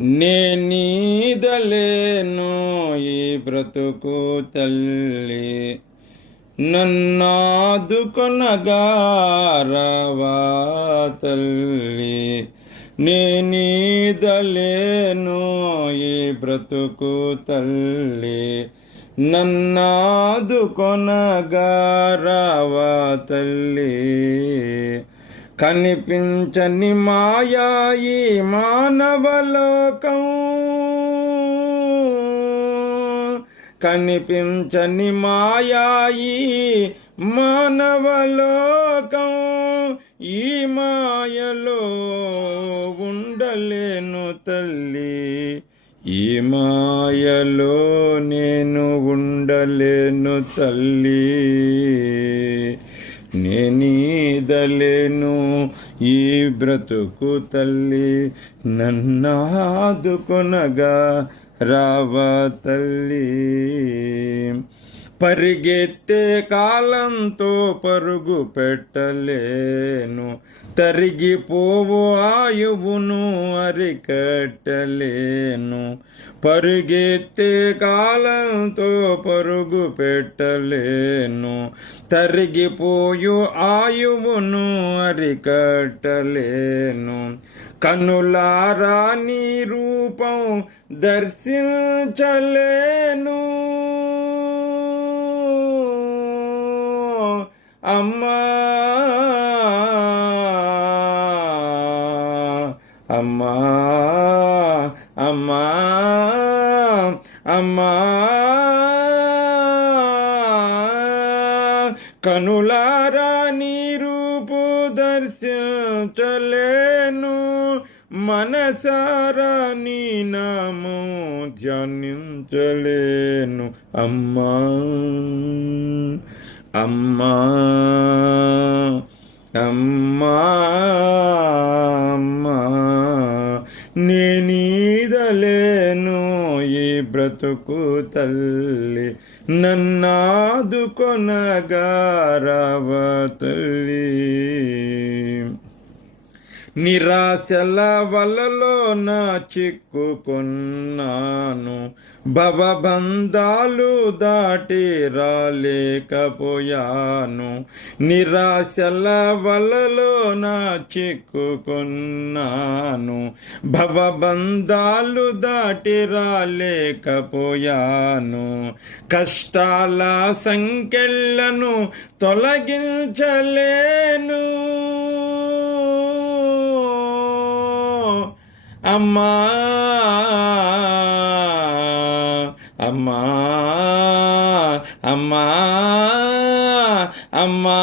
నేనీదలేను ఈ బ్రతుకు తల్లి. నన్నాదుకొనగారవా తల్లి. నేనీదలేను ఈ బ్రతుకు తల్లి. నన్నాదుకొనగారవా తల్లి. కనిపించని మాయాయి మానవలోకం. కనిపించని మాయాయి మానవలోకం. ఈ మాయలో ఉండలేను తల్లి. ఈ మాయలో నేను ఉండలేను తల్లి. నేనీదలేను ఈ బ్రతుకు తల్లి నన్నాదుకొనగా రావ తల్లి. పరిగెత్తే కాలంతో పరుగు పెట్టలేను. తరిగిపోవు ఆయువును అరికట్టలేను. పరుగెత్తే కాలంతో పరుగు పెట్టలేను. తరిగిపోయు ఆయువును అరికట్టలేను. కనులారా నీ రూపం దర్శించలేను. అమ్మా అమ్మా అమ్మా అమ్మా. కనులారా నీ రూపు దర్శించలేను మనసారా నీ నామం ధ్యానించలేను అమ్మా. అమ్మా అమ్మా అమ్మా నేనీదలేను ఈ బ్రతుకు తల్లి. నన్నాదుకొనగారవ తల్లి. నిరాశల వలలో నా చిక్కుకున్నాను. భవబంధాలు దాటి రాలేకపోయాను. నిరాశల వలలో నా చిక్కుకున్నాను. భవబంధాలు దాటి రాలేకపోయాను. కష్టాల సంఖ్యలను తొలగించలేను. అమ్మా అమ్మా అమ్మా అమ్మా.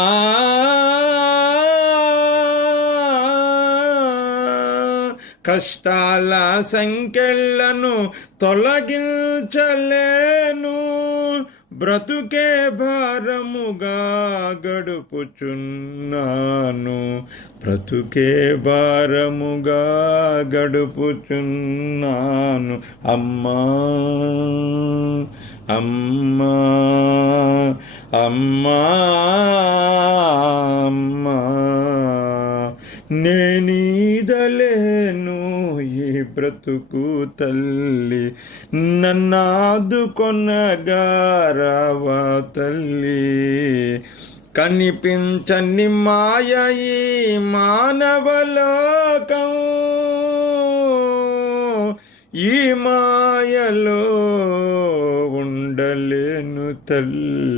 కష్టాల సంఖ్యలను తొలగించలేను. బ్రతుకే భారముగా గడుపుచున్నాను. బ్రతుకే భారముగా గడుపుచున్నాను. అమ్మా అమ్మా అమ్మా. నేనీదలేను ఈ బ్రతుకు తల్లి. నన్నాదుకొనగారవ తల్లి. కనిపించని మాయ ఈ మానవలోకం ఈ మాయలో ఉండలేను తల్లి.